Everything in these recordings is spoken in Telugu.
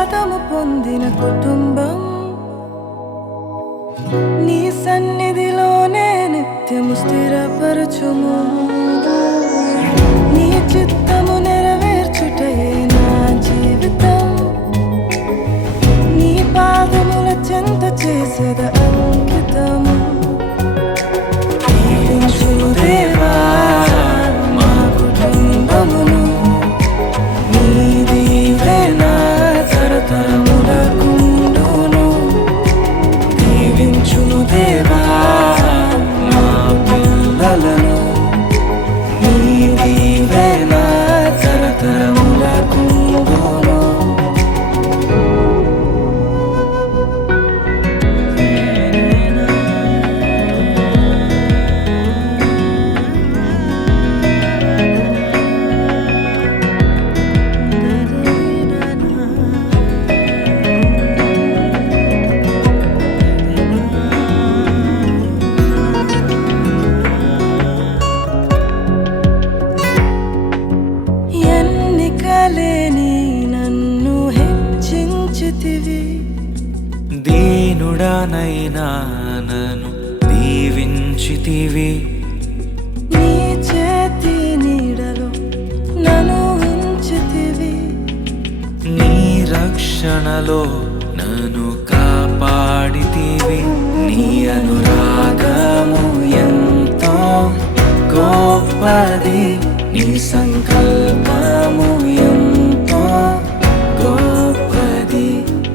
ఆశీర్వాదము పొందిన కుటుంబం నీ సన్నిధిలోనే నిత్యము స్థిరపరచుము నీ చిత్తము నెరవేర్చుటయే నా జీవితం నీ పాదముల చెంత చేసేద అంకితము దీవించుము దేవా మా కుటుంబమును నీ దీవెన తరతరములకుండును దీవించుము దేవా మా పిల్లలను నీ దీవెన తరతరములకుండును ఎన్నికలేని నన్ను హెచ్చించితివి దీనుడనైనా నన్ను దీవించితివి నీ చేతి నీడలో నన్ను ఉంచితివి నీ రక్షణలో నన్ను కాపాడితివి నీ అనురాగము ఎంతో గొప్పది నీ సంకల్పము ఎంతో గొప్పది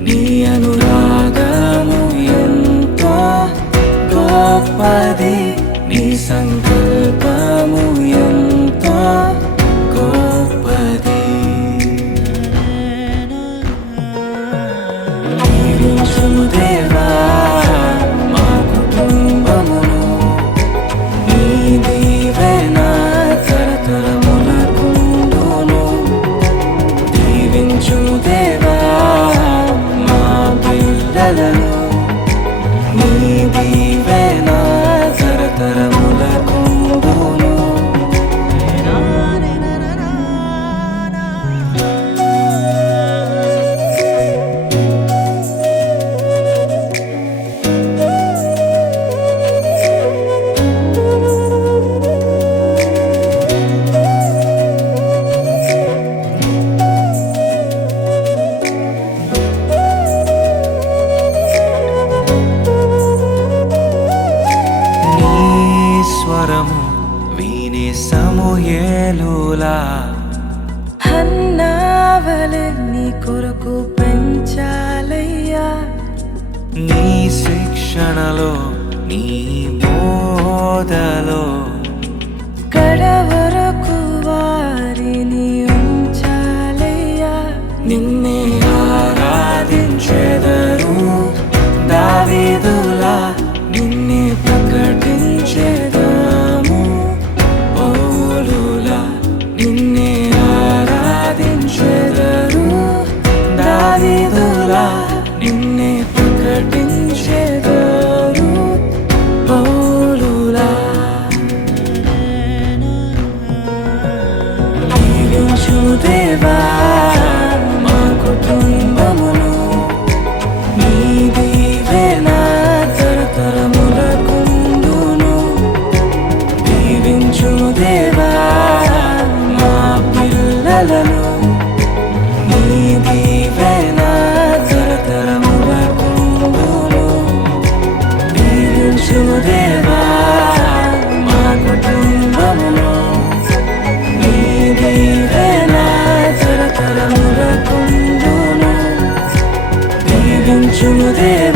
నీ అనురాగము ఎంతో గొప్పది నీ సంకల్పము ఎంతో గొప్పది దీవించుము దేవా మా కుటుంబమును నీ దీవెన తరతరములకుండును దీవించుము దేవా మా పిల్లలను నీ దీవెన తరతరములకుండును నీ స్వరము వినే సమూయేలులా హన్నావలె నీ కొరకు పెంచాలయ్యా నీ శిక్షణలో నీ బోధలో కడవరకు వారిని ఉంచాలయ్యా నిన్నే ఆరాధించెదరు దావీదులా నిన్నే ప్రకటించెదము పౌలులా నిన్నే ఆరాధించెదరు దావీదులా నిన్నే ప్రకటించెదరు పౌలులా దీవించుము దేవా మా కుటుంబమును నీ దీవెన తరతరములకుండును దీవించుము దేవా మా పిల్లలను నీ దీవెన తరతరములకుండును దీవించుము దేవా మా కుటుంబమును నీ దీవెన తరతరములకుండును దీవించుము దేవా